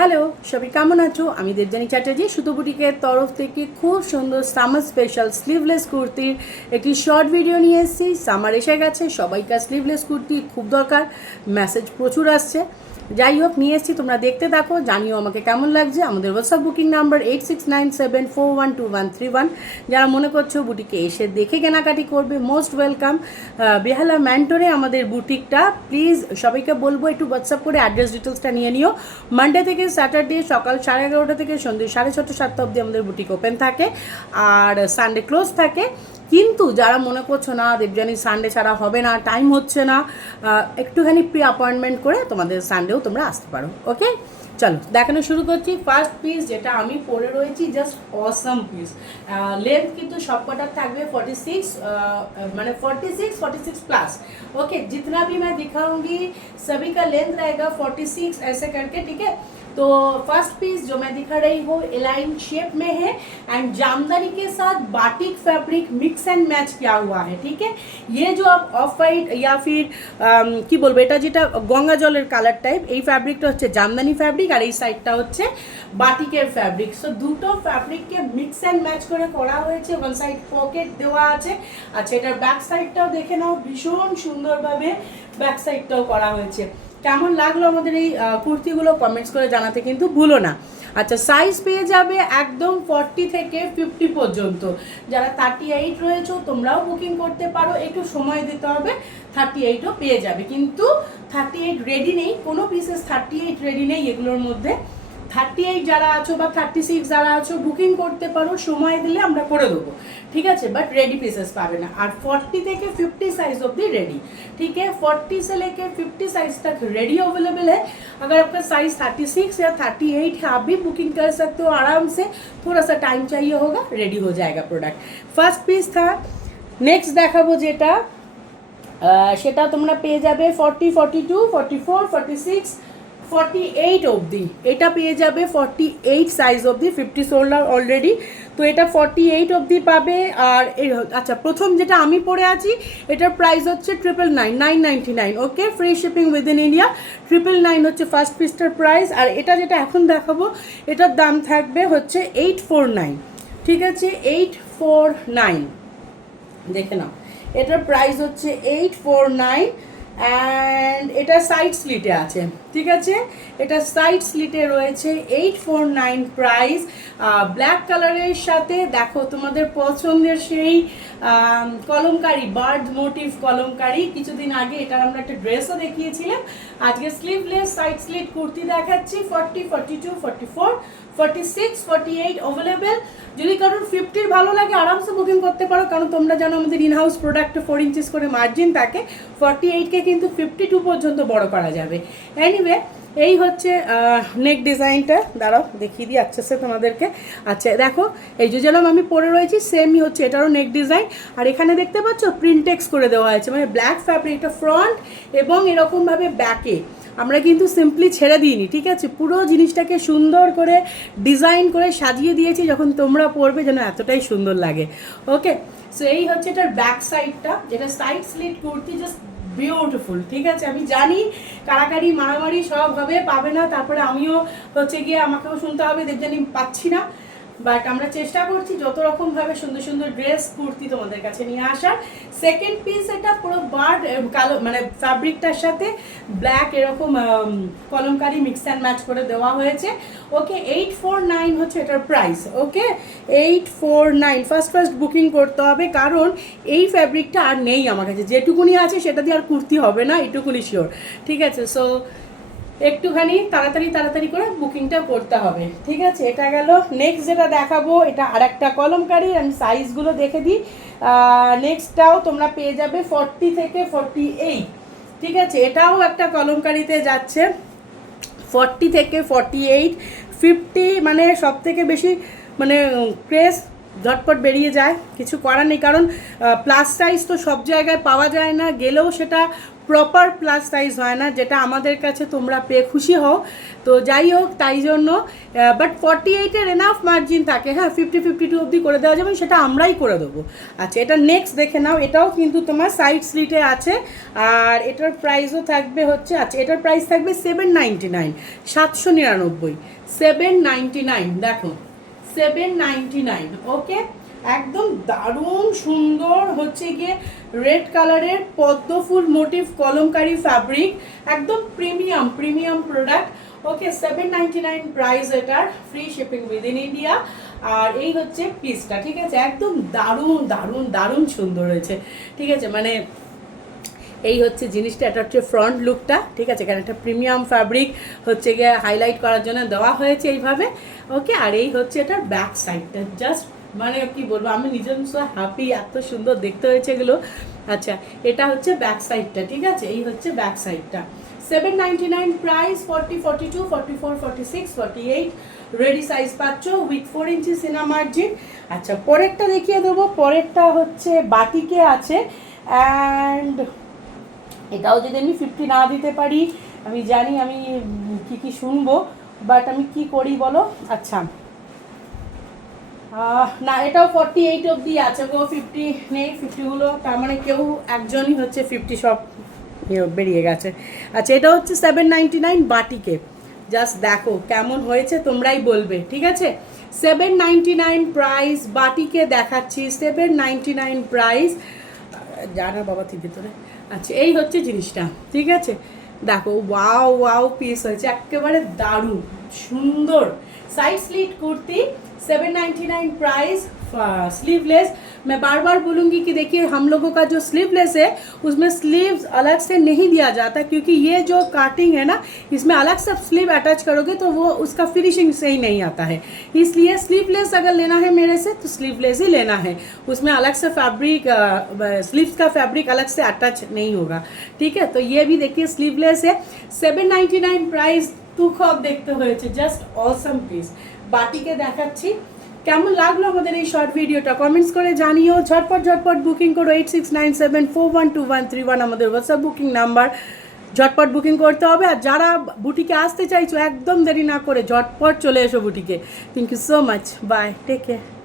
Hello, সবাই কেমন আছো? আমি দেবযানী চ্যাটার্জি সুতো বুটিকের তরফ থেকে খুব সুন্দর সামার স্পেশাল স্লিভলেস কুর্তির একটি শর্ট ভিডিও নিয়ে এসেছি। সামার এসে গেছে, সবাইকার স্লিভলেস কুর্তি খুব দরকার, মেসেজ প্রচুর আসছে। যাই হোক, নিয়ে এসেছি, তোমরা দেখতে থাকো, জানিও আমাকে কেমন লাগছে। আমাদের হোয়াটসঅ্যাপ বুকিং নাম্বার 8697412131। যারা মনে করছো বুটিকে এসে দেখে কেনাকাটি করবে, মোস্ট ওয়েলকাম। বেহালা ম্যান্টোরে আমাদের বুটিকটা। প্লিজ সবাইকে বলবো একটু হোয়াটসঅ্যাপ করে অ্যাড্রেস ডিটেলসটা নিয়ে নিও। মানডে থেকে স্যাটারডে সকাল 11:30 থেকে সন্ধ্যে 6:30 7টা অবধি আমাদের বুটিক ওপেন থাকে, আর সানডে ক্লোজ থাকে। কিন্তু যারা মনে করছো না দেবযানী সানডে ছাড়া হবে না, টাইম হচ্ছে না, একটুখানি প্রি অ্যাপয়েন্টমেন্ট করে তোমাদের সানডেও তোমরা আসতে পারো। ওকে, চলো দেখানো শুরু করছি। ফার্স্ট পিস যেটা আমি পরে রয়েছি, জাস্ট অসাম পিস। लेंथ কিন্তু সবকটার থাকবে 46, মানে 46 प्लस। ओके, जितना भी मैं दिखाऊंगी सभी का लेंथ रहेगा 46 ऐसे करके, ठीक है। तो फर्स्ट पीस जो मैं दिखा रही हूँ एलाइन शेप में है एंड जामदानी के साथ batik fabric mix and match किया हुआ है, ठीक है। ये जो आप ऑफ वाइट या फिर কি বলবো, এটা যেটা গঙ্গা জলের কালার টাইপ, এই ফ্যাব্রিকটা হচ্ছে জামদানি ফ্যাব্রিক আর এই সাইডটা হচ্ছে বাটিকের ফ্যাব্রিক। সো দুটো ফ্যাব্রিককে মিক্স অ্যান্ড ম্যাচ করে করা হয়েছে। ওয়ান সাইড পকেট দেওয়া আছে। আচ্ছা, এটার ব্যাক সাইডটাও দেখে নাও, ভীষণ সুন্দরভাবে ব্যাক সাইডটাও করা হয়েছে। কেমন লাগলো আমাদের এই কুর্তিগুলো কমেন্টস করে জানাতে কিন্তু ভুলো না। আচ্ছা, সাইজ পেয়ে যাবে একদম 40 থেকে 50 পর্যন্ত। যারা 38 রয়েছে তোমরাও বুকিং করতে পারো, একটু সময় দিতে হবে। 38ও পেয়ে যাবে, কিন্তু 38 রেডি নেই, কোনো পিসেস 38 রেডি নেই এগুলোর মধ্যে। 38 যারা আছো বা 36 যারা আছো বুকিং করতে পারো, সময় দিলে আমরা করে দেবো, ठीक है। बट रेडी पीसेस पावे ना। और 40 থেকে 50 साइज ऑब्दी रेडी, ठीक है। 40 से लेके 50 साइज तक रेडी अवेलेबल है। अगर आपका साइज 36 या 38 है, आप भी बुकिंग कर सकते हो आराम से। थोड़ा सा टाइम चाहिए होगा, रेडी हो जाएगा प्रोडक्ट। फर्स्ट पीस था। नेक्स्ट দেখাবো যেটা, সেটা তোমরা পেয়ে যাবে 40, 42, 44, 46, 48 অবধি। এটা পেয়ে যাবে 48 সাইজ অবধি, 50 শোল্ডার অলরেডি। তো এটা 48 অবধি পাবে। আর আচ্ছা, প্রথম যেটা আমি পরে আছি এটার প্রাইস হচ্ছে 999, ওকে, ফ্রি শিপিং উইদিন ইন্ডিয়া। 999 হচ্ছে ফার্স্ট পিসটার প্রাইস। আর এটা যেটা এখন দেখাবো এটার দাম থাকবে হচ্ছে 849, ঠিক আছে, 849। দেখে নাও, এটার প্রাইস হচ্ছে 849 অ্যান্ড এটা সাইড স্লিটে আছে, ঠিক আছে। এটা সাইড স্লিটে রয়েছে, 849 প্রাইস। ব্ল্যাক কালারের সাথে দেখো তোমাদের পছন্দের সেই কলমকারি, বার্ড মোটিভ কলমকারি। কিছুদিন আগে এটার আমরা একটা ড্রেসও দেখিয়েছিলাম। আজকে স্লিভলেস সাইড স্লিট কুর্তি দেখাচ্ছি। 40, 42, 44, 46, 48 অ্যাভেলেবেল। যদি কারোর 50 ভালো লাগে আরামসে বুকিং করতে পারো, কারণ তোমরা জানো আমাদের ইনহাউস প্রোডাক্টে 4 ইঞ্চিস করে মার্জিন থাকে। 48কে কিন্তু 52 পর্যন্ত বড় করা যাবে। এনিওয়ে, এই হচ্ছে নেক ডিজাইনটা। দাঁড়াও দেখিয়ে দিই আচ্ছা তোমাদেরকে। আচ্ছা দেখো, এই যে যেরকম আমি পরে রয়েছি সেমই হচ্ছে এটারও নেক ডিজাইন। আর এখানে দেখতে পাচ্ছ প্রিন্টেক্স করে দেওয়া হয়েছে, মানে ব্ল্যাক ফ্যাব্রিকটা ফ্রন্ট এবং এরকমভাবে ব্যাকে। আমরা কিন্তু সিম্পলি ছেড়ে দিইনি, ঠিক আছে, পুরো জিনিসটাকে সুন্দর করে ডিজাইন করে সাজিয়ে দিয়েছি, যখন তোমরা পরবে যেন এতটাই সুন্দর লাগে। ওকে, সো এই হচ্ছে এটার ব্যাক সাইডটা, যেটা side slit kurti, just beautiful, ঠিক আছে। আমি জানি কারাকারি মারামারি সব হবে, পাবে না, তারপরে আমিও হচ্ছে গিয়ে আমাকেও শুনতে হবে দেবযানী পাচ্ছি না। বাট আমরা চেষ্টা করছি যত রকমভাবে সুন্দর সুন্দর ড্রেস কুর্তি তোমাদের কাছে নিয়ে আসার। সেকেন্ড পিস এটা পুরো বার্ড কালো, মানে ফ্যাব্রিকটার সাথে ব্ল্যাক এরকম কলমকারি মিক্স অ্যান্ড ম্যাচ করে দেওয়া হয়েছে। ওকে, 849 হচ্ছে এটার প্রাইস। ওকে, 849 ফার্স্ট বুকিং করতে হবে, কারণ এই ফ্যাব্রিকটা আর নেই আমার কাছে। যেটুকুনি আছে সেটা দিয়ে আর কুর্তি হবে না, এইটুকুনি শিওর, ঠিক আছে। সো একটুখানি তাড়াতাড়ি করে বুকিংটা করতে হবে, ঠিক আছে। এটা গেল। নেক্সট যেটা দেখাবো এটা আর একটা কলমকারি, আমি সাইজগুলো দেখে দিই। নেক্সটটাও তোমরা পেয়ে যাবে 40 থেকে 48, ঠিক আছে। এটাও একটা কলমকারিতে যাচ্ছে, 40 থেকে 48, 50 মানে সব থেকে বেশি মানে ক্রেজ ঝটপট বেরিয়ে যায়, কিছু করার নেই, কারণ প্লাস সাইজ তো সব জায়গায় পাওয়া যায় না, গেলেও সেটা প্রপার প্লাস সাইজ হয় না, যেটা আমাদের কাছে তোমরা পেয়ে খুশি হও। তো যাই হোক, তাই জন্য বাট 48-এর এনাফ মার্জিন থাকে, হ্যাঁ 50-52 অবধি করে দেওয়া যাবে, সেটা আমরাই করে দেবো। আচ্ছা, এটা নেক্সট দেখে নাও, এটাও কিন্তু তোমার সাইড স্লিটে আছে, আর এটার প্রাইসও থাকবে হচ্ছে, আচ্ছা এটার প্রাইস থাকবে 799, 799, 799, দেখো 799, ওকে। একদম দারুণ সুন্দর হচ্ছে গিয়ে রেড কালারের পদ্ম ফুল মোটিভ কলমকারি ফ্যাব্রিক, একদম প্রিমিয়াম প্রোডাক্ট, ওকে। 799 প্রাইস এটার, ফ্রি শিপিং উইদিন ইন্ডিয়া। আর এই হচ্ছে পিসটা, ঠিক আছে, একদম দারুণ সুন্দর হয়েছে, ঠিক আছে। মানে এই হচ্ছে জিনিসটা, এটা হচ্ছে ফ্রন্ট লুকটা, ঠিক আছে, কারণ একটা প্রিমিয়াম ফ্যাব্রিক হচ্ছে গিয়ে হাইলাইট করার জন্য দেওয়া হয়েছে এইভাবে, ওকে। আর এই হচ্ছে এটার ব্যাক সাইডটা, জাস্ট মানে কি বলবো, আমি নিজের হ্যাপি, এত সুন্দর দেখতে হয়েছে এগুলো। আচ্ছা, এটা হচ্ছে ব্যাক সাইডটা, ঠিক আছে, এই হচ্ছে ব্যাক সাইডটা। 799 প্রাইস, 40, 42, 44, 46, 48 রেডি সাইজ পাচ্ছ উইথ 4 ইঞ্চি সিনা মার্জিন। আচ্ছা, পরেরটা দেখিয়ে দেবো, পরেরটা হচ্ছে বাটিকে আছে, অ্যান্ড এটাও যদি আমি 50 না দিতে পারি, আমি জানি আমি কি শুনবো, বাট আমি কি করি বলো। আচ্ছা, না এটাও 48 অবধি আছে গো, 50 নেই, 50গুলো তার মানে কেউ একজনই হচ্ছে 50, সব বেরিয়ে গেছে। আচ্ছা, এটা হচ্ছে 799 বাটিকে, জাস্ট দেখো কেমন হয়েছে, তোমরাই বলবে, ঠিক আছে। 799 প্রাইস, বাটিকে দেখাচ্ছি, 799 প্রাইস, জানা বাবা ঠিক ভিতরে। আচ্ছা, এই হচ্ছে জিনিসটা, ঠিক আছে, দেখো ওয়াও পিস হয়েছে, একেবারে দারুণ সুন্দর side slit kurti 799 price, sleeveless. मैं बार बार बोलूँगी कि देखिए हम लोगों का जो स्लीवलेस है उसमें स्लीव्स अलग से नहीं दिया जाता, क्योंकि ये जो काटिंग है ना इसमें अलग से स्लीव अटैच करोगे तो वो उसका फिनिशिंग सही नहीं आता है। इसलिए स्लीवलेस अगर लेना है मेरे से तो स्लीवलेस ही लेना है, उसमें अलग से फैब्रिक स्लीव्स का फैब्रिक अलग से अटैच नहीं होगा, ठीक है। तो ये भी देखिए स्लीवलेस है, 799 प्राइस। तू खूब देखते हुए जस्ट ऑसम पिस। बाटिके देखाচ্ছি। কেমন লাগলো আমাদের এই শর্ট ভিডিওটা কমেন্টস করে জানিও। ঝটপট বুকিং করো 8697412131 আমাদের হোয়াটসঅ্যাপ বুকিং নাম্বার। ঝটপট বুকিং করতে হবে। আর যারা বুটিকে আসতে চাইছো একদম দেরি না করে ঝটপট চলে এসো বুটিকে। Thank you so much, bye, take care.